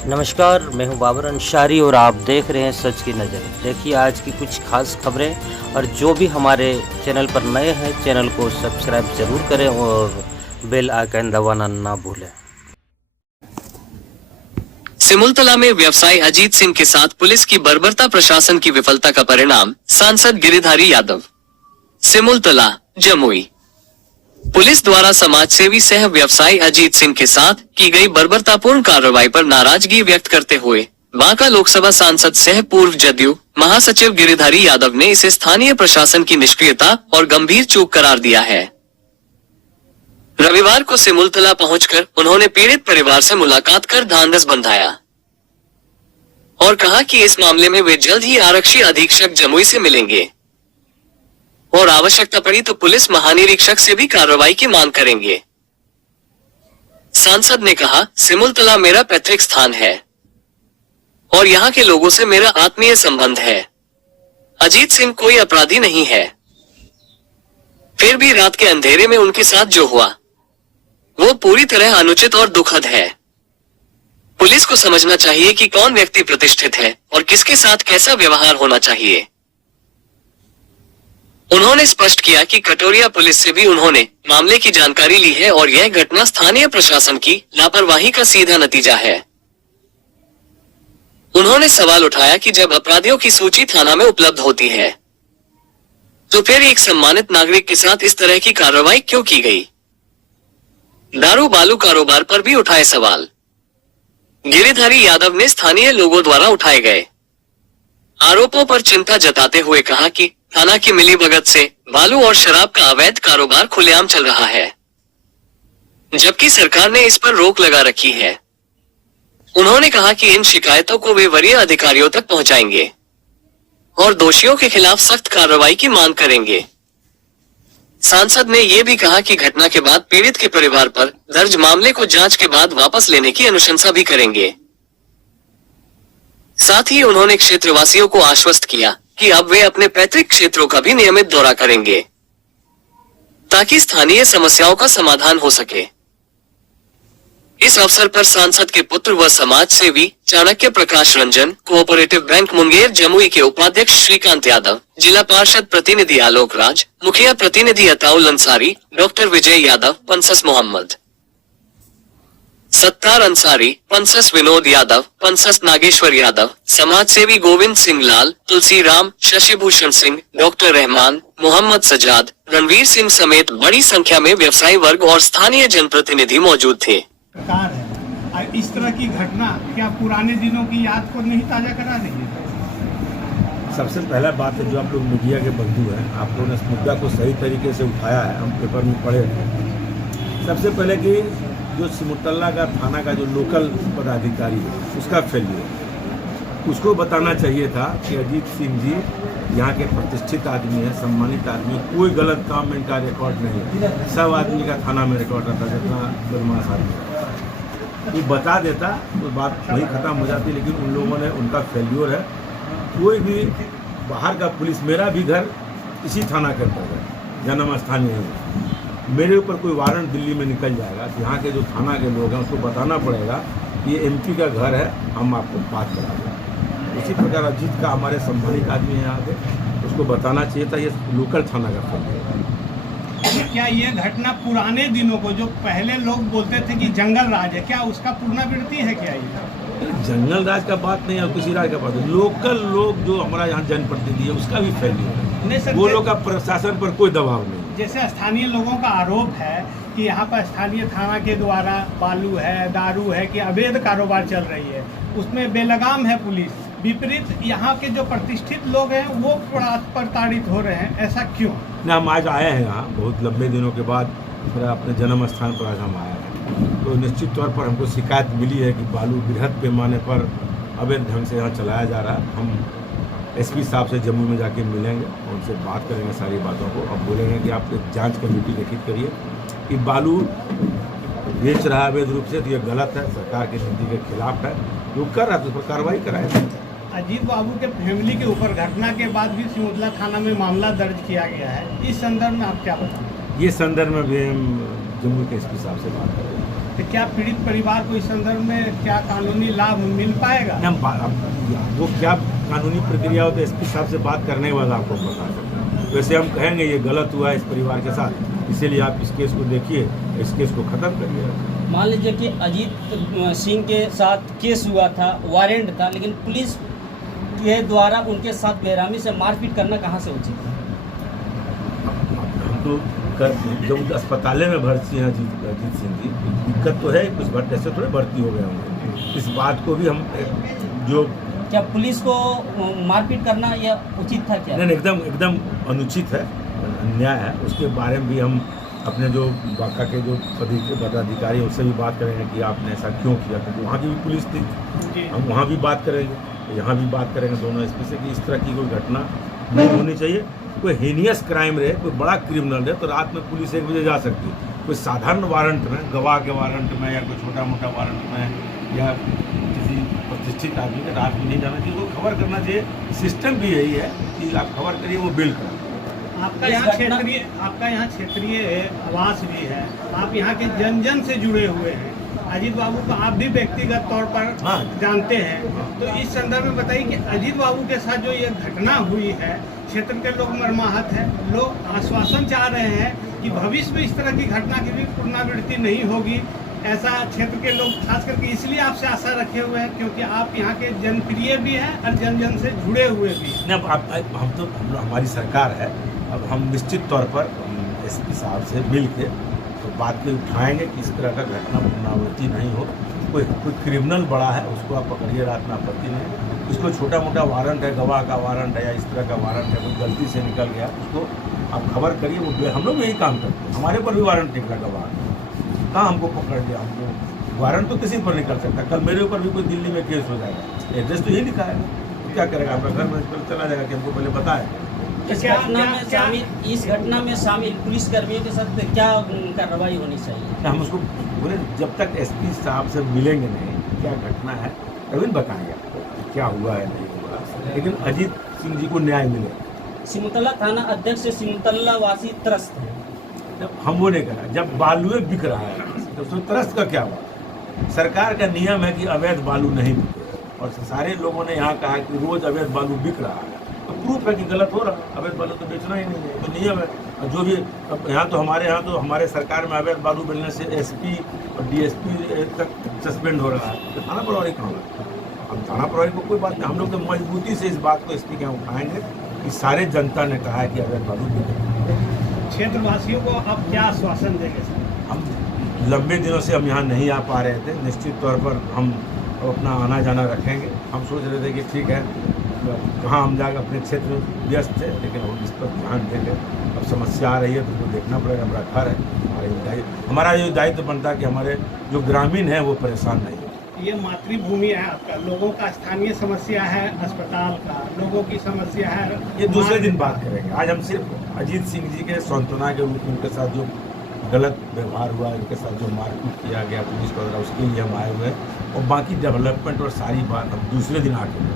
नमस्कार, मैं हूं बाबर अंसारी और आप देख रहे हैं सच की नज़र। देखिए आज की कुछ खास खबरें, और जो भी हमारे चैनल पर नए हैं चैनल को सब्सक्राइब ज़रूर करें और बेल आइकन दबाना ना भूलें। सिमुलतला में व्यवसायी अजीत सिंह के साथ पुलिस की बर्बरता, प्रशासन की विफलता का परिणाम, सांसद गिरिधारी यादव। सिमुलतला, जमुई। पुलिस द्वारा समाजसेवी सह व्यवसायी अजीत सिंह के साथ की गई बर्बरतापूर्ण कार्रवाई पर नाराजगी व्यक्त करते हुए बांका लोकसभा सांसद सह पूर्व जदयू महासचिव गिरिधारी यादव ने इसे स्थानीय प्रशासन की निष्क्रियता और गंभीर चूक करार दिया है। रविवार को सिमुलतला पहुंचकर उन्होंने पीड़ित परिवार से मुलाकात कर ढांढस बंधाया और कहा कि इस मामले में वे जल्द ही आरक्षी अधीक्षक जमुई से मिलेंगे और आवश्यकता पड़ी तो पुलिस महानिरीक्षक से भी कार्रवाई की मांग करेंगे। सांसद ने कहा, सिमुलतला मेरा पैतृक स्थान है और यहाँ के लोगों से मेरा आत्मीय संबंध है। अजीत सिंह कोई अपराधी नहीं है, फिर भी रात के अंधेरे में उनके साथ जो हुआ वो पूरी तरह अनुचित और दुखद है। पुलिस को समझना चाहिए कि कौन व्यक्ति प्रतिष्ठित है और किसके साथ कैसा व्यवहार होना चाहिए। उन्होंने स्पष्ट किया कि कटोरिया पुलिस से भी उन्होंने मामले की जानकारी ली है और यह घटना स्थानीय प्रशासन की लापरवाही का सीधा नतीजा है। उन्होंने सवाल उठाया कि जब अपराधियों की सूची थाना में उपलब्ध होती है तो फिर एक सम्मानित नागरिक के साथ इस तरह की कार्रवाई क्यों की गई। दारू बालू कारोबार पर भी उठाए सवाल। गिरिधारी यादव ने स्थानीय लोगों द्वारा उठाए गए आरोपों पर चिंता जताते हुए कहा कि थाना की मिलीभगत से बालू और शराब का अवैध कारोबार खुलेआम चल रहा है, जबकि सरकार ने इस पर रोक लगा रखी है। उन्होंने कहा कि इन शिकायतों को वे वरीय अधिकारियों तक पहुंचाएंगे और दोषियों के खिलाफ सख्त कार्रवाई की मांग करेंगे। सांसद ने ये भी कहा कि घटना के बाद पीड़ित के परिवार पर दर्ज मामले को जांच के बाद वापस लेने की अनुशंसा भी करेंगे। साथ ही उन्होंने क्षेत्रवासियों को आश्वस्त किया कि अब वे अपने पैतृक क्षेत्रों का भी नियमित दौरा करेंगे ताकि स्थानीय समस्याओं का समाधान हो सके। इस अवसर पर सांसद के पुत्र व समाज सेवी चाणक्य प्रकाश रंजन, कोऑपरेटिव बैंक मुंगेर जमुई के उपाध्यक्ष श्रीकांत यादव, जिला पार्षद प्रतिनिधि आलोक राज, मुखिया प्रतिनिधि अताउल अंसारी, डॉक्टर विजय यादव, पंसस मोहम्मद सत्तार अंसारी, पंसस विनोद यादव, पंसस नागेश्वर यादव, समाज सेवी गोविंद सिंह लाल, तुलसी राम, शशिभूषण सिंह, डॉक्टर रहमान, मोहम्मद सजाद, रणवीर सिंह समेत बड़ी संख्या में व्यवसायी वर्ग और स्थानीय जनप्रतिनिधि मौजूद थे। प्रकार है और इस तरह की घटना क्या पुराने दिनों की याद को नहीं ताजा करा रही है? सबसे पहला बात है, जो आप लोग मीडिया के बंधु हैं, आप लोगों ने इस मुद्दा को सही तरीके से उठाया है, हम पेपर में पढ़े। सबसे पहले कि जो सिमुलतला का थाना का जो लोकल पदाधिकारी है उसका फेलियर, उसको बताना चाहिए था कि अजीत सिंह जी यहाँ के प्रतिष्ठित आदमी है, सम्मानित आदमी है, कोई गलत काम में इनका रिकॉर्ड नहीं है, सब आदमी का थाना में रिकॉर्ड रहता है, जितना बदमाश आदमी है। ये बता देता तो बात वही खत्म हो जाती, लेकिन उन लोगों ने, उनका फेल्योर है। कोई भी बाहर का पुलिस, मेरा भी घर इसी थाना के अंदर है, जन्म स्थान यही है, मेरे ऊपर कोई वारंट दिल्ली में निकल जाएगा तो यहाँ के जो थाना के लोग हैं उसको बताना पड़ेगा कि ये एमपी का घर है, हम आपको बात करा दें। इसी प्रकार अजीत का हमारे सम्मानित आदमी है यहाँ पे, उसको बताना चाहिए था ये लोकल थाना का फेल्योर। क्या ये घटना पुराने दिनों को, जो पहले लोग बोलते थे कि जंगल राज है, क्या उसका पुनरावृत्ति है? क्या ये जंगल राज का बात नहीं है और किसी राज का बात नहीं, लोकल लोग जो हमारा यहाँ जनप्रतिनिधि है उसका भी फेल्योर है। वो लोग का प्रशासन पर कोई दबाव नहीं। जैसे स्थानीय लोगों का आरोप है कि यहाँ पर स्थानीय थाना के द्वारा बालू है, दारू है, कि अवैध कारोबार चल रही है, उसमें बेलगाम है पुलिस, विपरीत यहाँ के जो प्रतिष्ठित लोग हैं वो प्रताड़ित हो रहे हैं, ऐसा क्यों? ना, हम आज आए हैं यहाँ बहुत लंबे दिनों के बाद, फिर अपने जन्म स्थान पर आज हम आए हैं, तो निश्चित तौर पर हमको शिकायत मिली है कि बालू बृहद पैमाने पर अवैध ढंग से यहाँ चलाया जा रहा है। हम एसपी साहब से जम्मू में जाके मिलेंगे, उनसे बात करेंगे सारी बातों को, और बोलेंगे कि आप एक जांच कमेटी गठित करिए कि बालू बेच रहा है अवैध रूप से, तो ये गलत है, सरकार की नीति के खिलाफ है, जो कर रहा है तो उस पर कार्रवाई कराए। अजीत बाबू के फैमिली के ऊपर घटना के बाद भी सिमुलतला थाना में मामला दर्ज किया गया है, इस संदर्भ में आप क्या बताएं? ये संदर्भ में भी हम जम्मू के एसपी साहब से बात करेंगे। तो क्या पीड़ित परिवार को इस संदर्भ में क्या कानूनी लाभ मिल पाएगा? वो क्या कानूनी प्रक्रिया हो तो एसपी साहब से बात करने के बाद आपको बता सकते हैं। वैसे हम कहेंगे ये गलत हुआ है इस परिवार के साथ, इसीलिए आप इस केस को देखिए, इस केस को ख़त्म करिए। मान लीजिए कि अजीत सिंह के साथ केस हुआ था, वारंट था, लेकिन पुलिस के द्वारा उनके साथ बेरहमी से मारपीट करना कहाँ से उचित है? हम तो जब अस्पताल में भर्ती हैं अजीत सिंह जी, दिक्कत तो है, कुछ ऐसे थोड़े भर्ती हो गए होंगे। इस बात को भी हम जो क्या पुलिस को मारपीट करना यह उचित था क्या? नहीं, एकदम अनुचित है, अन्याय है। उसके बारे में भी हम अपने जो बाका के जो पदाधिकारी हैं उससे भी बात करेंगे कि आपने ऐसा क्यों किया, क्योंकि वहाँ की भी पुलिस थी। हम वहाँ भी बात करेंगे, यहाँ भी बात करेंगे दोनों एसपी से कि इस तरह की कोई घटना नहीं होनी चाहिए। कोई हीनियस क्राइम रहे, कोई बड़ा क्रिमिनल रहे तो रात में पुलिस 1 बजे जा सकती है। कोई साधारण वारंट में, गवाह के वारंट में या कोई छोटा मोटा वारंट में या किसी प्रतिष्ठित आदमी के रात में नहीं जाना चाहिए। वो खबर करना चाहिए। सिस्टम भी यही है कि आप खबर करिए, वो बिल करें। आपका यहाँ क्षेत्रीय आवास भी है, आप यहाँ के जन से जुड़े हुए हैं। अजीत बाबू को आप भी व्यक्तिगत तौर पर जानते हैं, तो इस संदर्भ में बताइए कि अजीत बाबू के साथ जो ये घटना हुई है, क्षेत्र के लोग मर्माहत हैं। लोग आश्वासन चाह रहे हैं कि भविष्य में इस तरह की घटना की भी पुनरावृत्ति नहीं होगी। ऐसा क्षेत्र के लोग खास करके इसलिए आपसे आशा रखे हुए हैं क्योंकि आप यहाँ के जनप्रिय भी हैं और जन से जुड़े हुए भी हैं। हम हमारी सरकार है, अब हम निश्चित तौर पर एसपी साहब से मिल के तो बात को उठाएंगे कि इस तरह का घटना पुनरावृत्ति नहीं हो। कोई क्रिमिनल बड़ा है उसको आप पकड़िए, रात में आपत्ति नहीं। उसको छोटा मोटा वारंट है, गवाह का वारंट है या इस तरह का वारंट है, कोई गलती से निकल गया, उसको आप खबर करिए। वो हम लोग यही काम करते हैं, हमारे पर भी वारंट निकला गवाह, कहाँ हमको पकड़ लिया। हमको वारंट तो किसी पर निकल सकता है, कल मेरे ऊपर भी कोई दिल्ली में केस हो जाएगा, एड्रेस तो यही लिखा है, तो क्या करेगा? आपका घर में चला जाएगा कि हमको पहले बताए। इस घटना में शामिल पुलिसकर्मियों के साथ क्या कार्रवाई होनी चाहिए? हम उसको बोले जब तक एसपी साहब से मिलेंगे नहीं क्या घटना है तभी बताएंगे आपको क्या हुआ है नहीं हुआ, लेकिन अजीत सिंह जी को न्याय मिले। सिमुतला थाना अध्यक्ष सिमुतला वासी त्रस्त है। हम वो नहीं करा, जब बालुए बिक रहा है तो उसमें त्रस्त का क्या हुआ? सरकार का नियम है कि अवैध बालू नहीं बिके, और सारे लोगों ने यहाँ कहा कि रोज अवैध बालू बिक रहा है, तो प्रूफ है कि गलत हो रहा है। अवैध बालू तो बेचना ही नहीं है, तो नियम है। और जो भी यहाँ तो हमारे सरकार में अवैध बालू मिलने से एसपी और डीएसपी तक सस्पेंड हो रहा है, तो थाना प्रभारी कहाँ है? हम थाना प्रभारी को कोई बात नहीं, हम लोग तो मजबूती से इस बात को एसपी के यहाँ उठाएंगे कि सारे जनता ने कहा है कि अवैध बालू बिक। क्षेत्रवासियों को आप क्या आश्वासन देंगे सर? हम लंबे दिनों से हम यहाँ नहीं आ पा रहे थे, निश्चित तौर पर हम अपना आना जाना रखेंगे। हम सोच रहे थे कि ठीक है कहाँ हम जाकर अपने क्षेत्र में व्यस्त थे, लेकिन हम इस पर ध्यान देंगे। अब समस्या आ रही है तो उसको देखना पड़ेगा। हमारा घर है, हमारा ये दायित्व बनता है कि हमारे जो ग्रामीण हैं वो परेशान नहीं हो। ये मातृभूमि है आपका, लोगों का स्थानीय समस्या है, अस्पताल का लोगों की समस्या है, ये दूसरे दिन बात करेंगे। आज हम सिर्फ अजीत सिंह जी के सांत्वना के रूप में उनके साथ जो गलत व्यवहार हुआ, उनके साथ जो मारपीट किया गया पुलिस द्वारा, उसके लिए हम आए हुए हैं, और बाकी डेवलपमेंट और सारी बात हम दूसरे दिन आके